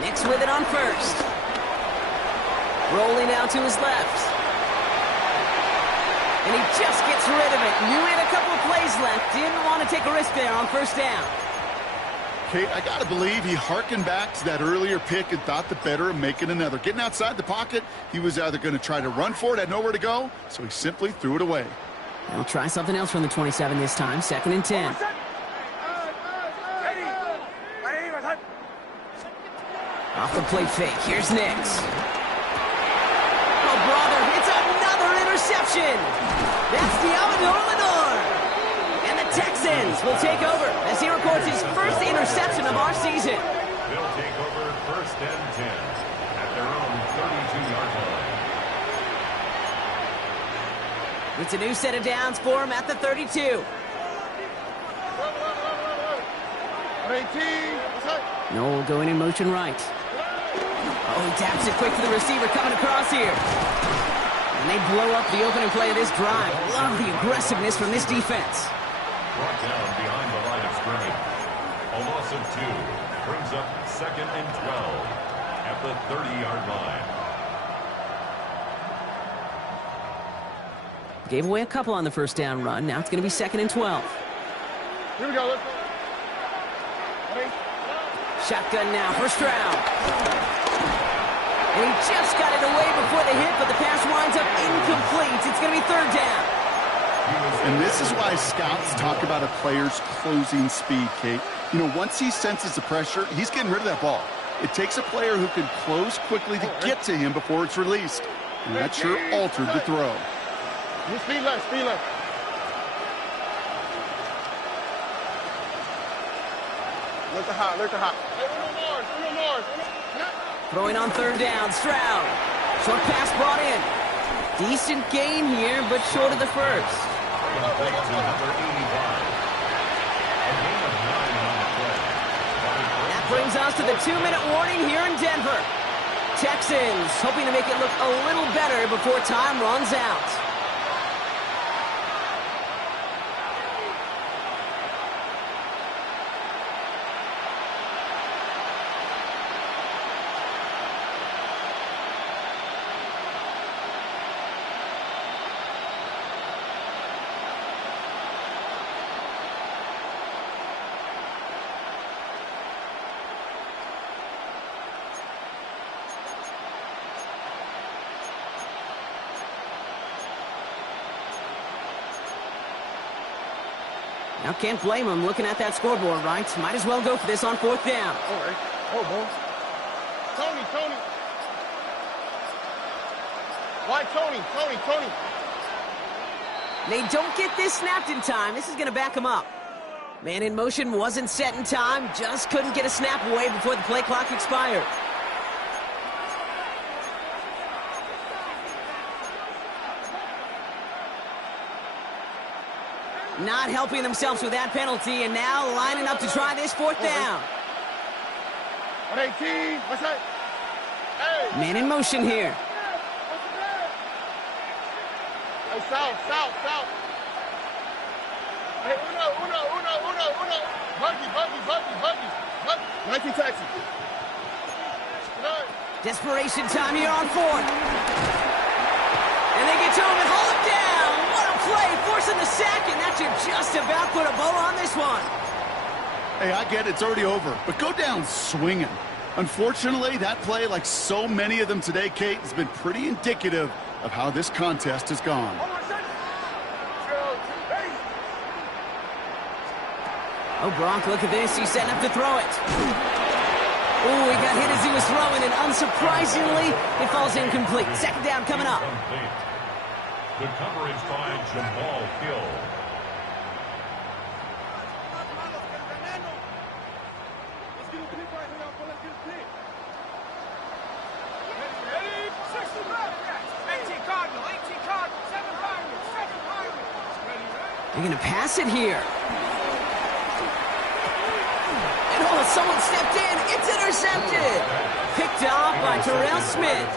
Nix with it on 1st. Rolling out to his left. And he just gets rid of it. Knew he had a couple of plays left. Didn't want to take a risk there on 1st down. Kate, I got to believe he harkened back to that earlier pick and thought the better of making another. Getting outside the pocket, he was either going to try to run for it, had nowhere to go, so he simply threw it away. They'll try something else from the 27 this time. 2nd and 10. Off the play fake. Here's Nix. Oh, brother, it's another interception. That's the Lenore. And the Texans will take over as he records his first interception of our season. They'll take over 1st and 10 at their own 32-yard line. It's a new set of downs for him at the 32. Noel going in motion right. Oh, he taps it quick to the receiver coming across here. And they blow up the opening play of this drive. Love the aggressiveness from this defense. Brought down behind the line of scrimmage. A loss of 2 brings up 2nd and 12 at the 30-yard line. Gave away a couple on the first down run. Now it's going to be 2nd and 12. Here we go. Let's go. Shotgun now, first round. And he just got it away before the hit, but the pass winds up incomplete. It's going to be 3rd down. And this is why scouts talk about a player's closing speed, Kate. You know, once he senses the pressure, he's getting rid of that ball. It takes a player who can close quickly to get to him before it's released. And that sure altered the throw. Speed left, speed left. Look at hot, look at hot. Throwing on 3rd down, Stroud. Short pass brought in. Decent gain here, but short of the first. Complete to number 85. A gain of 9 on the play. That brings us to the 2-minute warning here in Denver. Texans hoping to make it look a little better before time runs out. Now, can't blame him looking at that scoreboard, right? Might as well go for this on 4th down. All right. Oh, boy. Tony. Why, Tony? They don't get this snapped in time. This is going to back him up. Man in motion wasn't set in time. Just couldn't get a snap away before the play clock expired. Not helping themselves with that penalty, and now lining up to try this 4th down. 118. What's that? Hey. Man in motion here. Hey, south. Hey, uno. Buggy. 19 Texans. Desperation time here on 4th. And they get to him and haul him down. What a play, forcing the sack, and that should just about put a bow on this one. Hey, I get it, it's already over, but go down swinging. Unfortunately, that play, like so many of them today, Kate, has been pretty indicative of how this contest has gone. Oh, Bronk, look at this. He's setting up to throw it. Oh, he got hit as he was throwing, and unsurprisingly, it falls incomplete. 2nd down coming up. The coverage by Jamal Hill. They're going to pass it here. And oh, someone stepped in. It's intercepted. Picked off by Terrell Smith.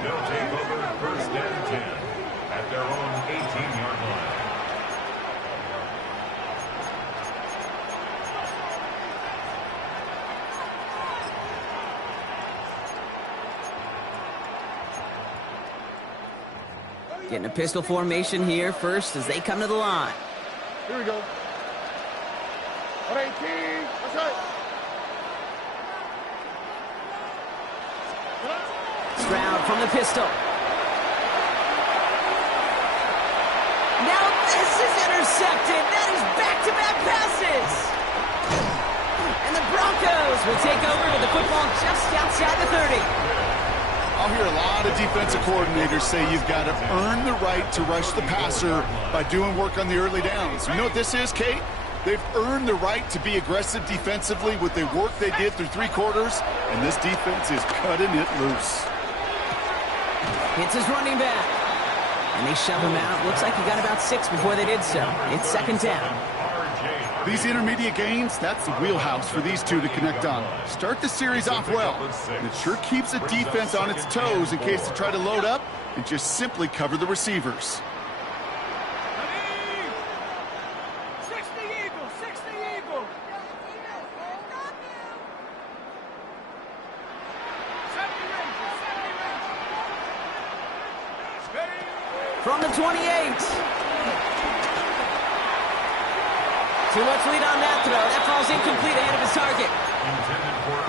They'll take over 1st and 10 at their own 18-yard line. Getting a pistol formation here first as they come to the line. Here we go. 118. That's right. Stroud from the pistol. Now this is intercepted. That is back-to-back passes. And the Broncos will take over with the football just outside the 30. I'll hear a lot of defensive coordinators say you've got to earn the right to rush the passer by doing work on the early downs. You know what this is, Kate? They've earned the right to be aggressive defensively with the work they did through 3 quarters, and this defense is cutting it loose. Hits his running back. And they shove him out. Looks like he got about 6 before they did so. It's second down. These intermediate gains, that's the wheelhouse for these two to connect on. Start the series off well, and it sure keeps the defense on its toes in case they try to load up and just simply cover the receivers. 60 Eagles, 60 Eagles. From the 28. Too much lead on that throw. That falls incomplete ahead of his target.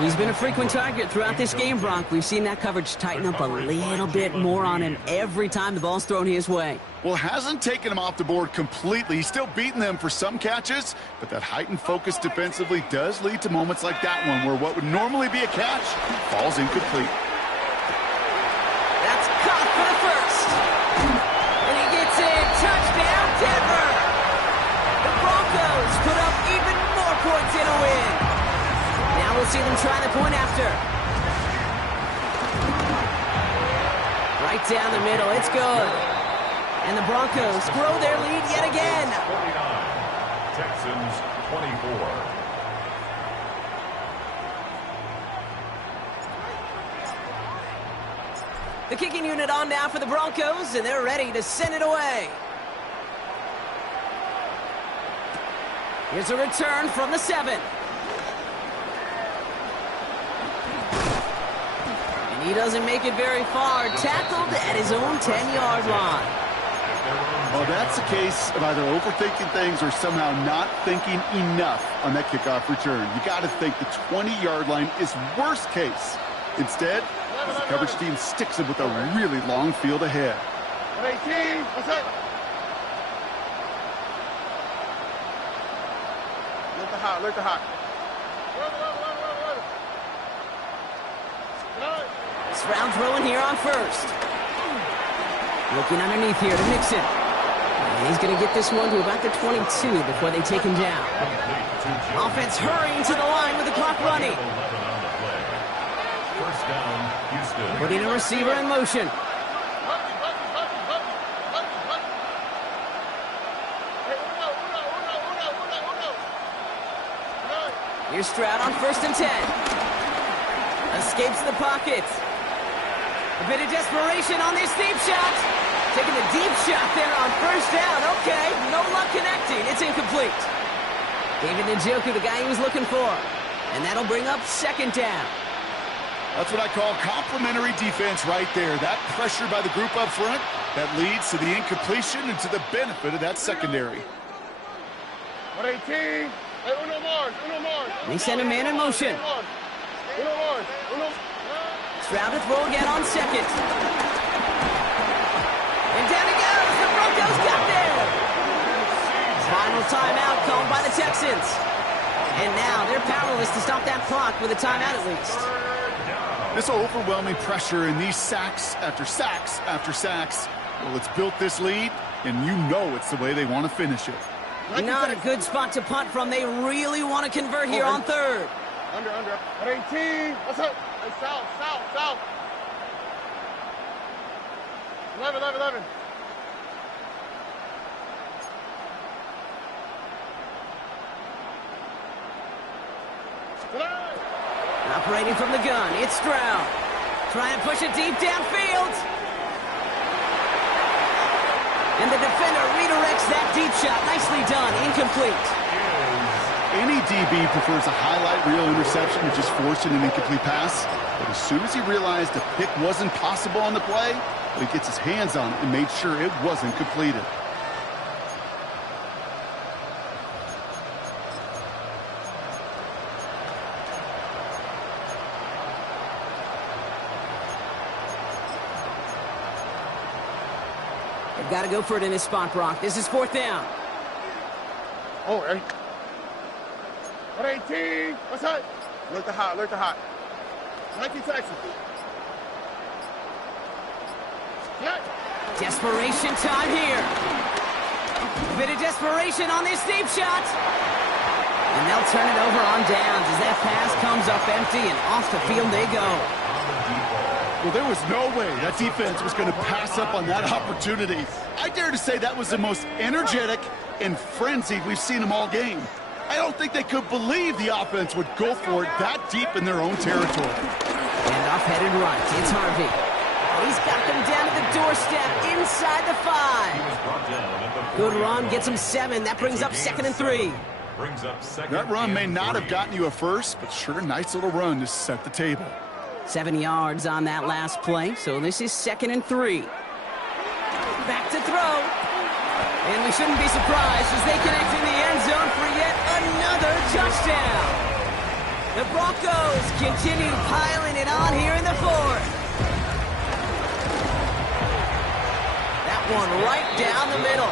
He's been a frequent target throughout this game, Bronk. We've seen that coverage tighten up a little bit more on him every time the ball's thrown his way. Well, hasn't taken him off the board completely. He's still beating them for some catches, but that heightened focus defensively does lead to moments like that one where what would normally be a catch falls incomplete. That's caught for the first. And he gets it. Touchdown, Denver. The Broncos put up even more points in a win. Now we'll see them try the point after. Right down the middle. It's good. And the Broncos grow their lead yet again. 49. Texans 24. The kicking unit on now for the Broncos, and they're ready to send it away. Here's a return from the 7. And he doesn't make it very far. Tackled at his own 10-yard line. Well, that's the case of either overthinking things or somehow not thinking enough on that kickoff return. You got to think the 20-yard line is worst case. Instead, the coverage team sticks him with a really long field ahead. 118. That's it. Look the hot. Stroud throwing here on first. Looking underneath here to Mixon. And he's going to get this one to about the 22 before they take him down. Offense hurrying to the line with the clock running. First down, Houston. Putting a receiver in motion. Here's Stroud on 1st and 10. Escapes the pocket. A bit of desperation on this deep shot. Taking the deep shot there on 1st down. Okay, no luck connecting. It's incomplete. David Njoku, the guy he was looking for. And that'll bring up 2nd down. That's what I call complimentary defense right there. That pressure by the group up front, that leads to the incompletion and to the benefit of that secondary. 118. Hey, Uno Mars. They send a man in motion. Uno Mars. Stroud to throw again on 2nd. And down he goes. The Broncos got there. Final timeout called by the Texans. And now they're powerless to stop that clock with a timeout at least. This overwhelming pressure and these sacks after sacks after sacks, well, it's built this lead, and you know it's the way they want to finish it. Not a good spot to punt from. They really want to convert here on 3rd. Under. 118. What's up? Hey, south. 11. Operating from the gun, it's Stroud. Trying to push it deep downfield. And the defender redirects that deep shot. Nicely done. Incomplete. Any DB prefers a highlight reel interception to just forcing an incomplete pass. But as soon as he realized a pick wasn't possible on the play, he gets his hands on it and made sure it wasn't completed. They've got to go for it in this spot, Brock. This is 4th down. Oh, hey. 118. What's up? Alert the hot, alert the hot. 19 Texans. Yeah. Desperation time here. A bit of desperation on this deep shot. And they'll turn it over on downs as that pass comes up empty and off the field they go. Well, there was no way that defense was going to pass up on that opportunity. I dare to say that was the most energetic and frenzied we've seen them all game. I don't think they could believe the offense would go for it that deep in their own territory. And off headed right. It's Harvey. He's got them down to the doorstep inside the 5. Good run, gets him 7. That brings up 2nd and 3. That run may not have gotten you a first, but sure, nice little run to set the table. 7 yards on that last play, so this is 2nd and 3. Back to throw. And we shouldn't be surprised as they connect in the end zone for yet another touchdown. The Broncos continue piling it on here in the 4th. That one right down the middle.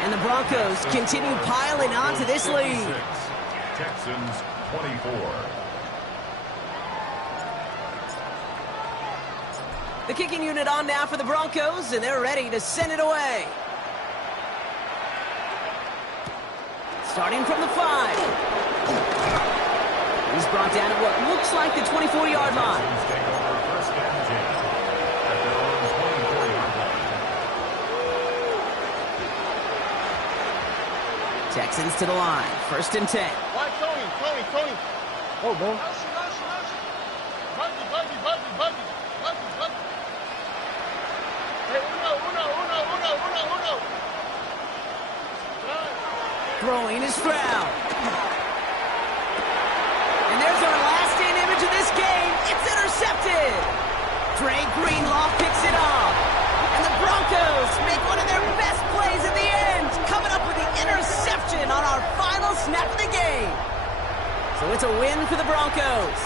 And the Broncos continue piling on to this lead. Texans 24. The kicking unit on now for the Broncos, and they're ready to send it away. Starting from the 5. He's brought down at what looks like the 24-yard line. Texans to the line. 1st and 10. Why, Tony. Oh, boy. Buggy. Hey, uno. Throwing is Stroud. And there's our last-in image of this game. It's intercepted. Dre Greenlaw picks it off. And the Broncos make one of their best plays at the end, coming up with the interception on our final snap of the game. So it's a win for the Broncos.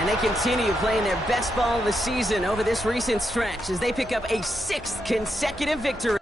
And they continue playing their best ball of the season over this recent stretch as they pick up a 6th consecutive victory.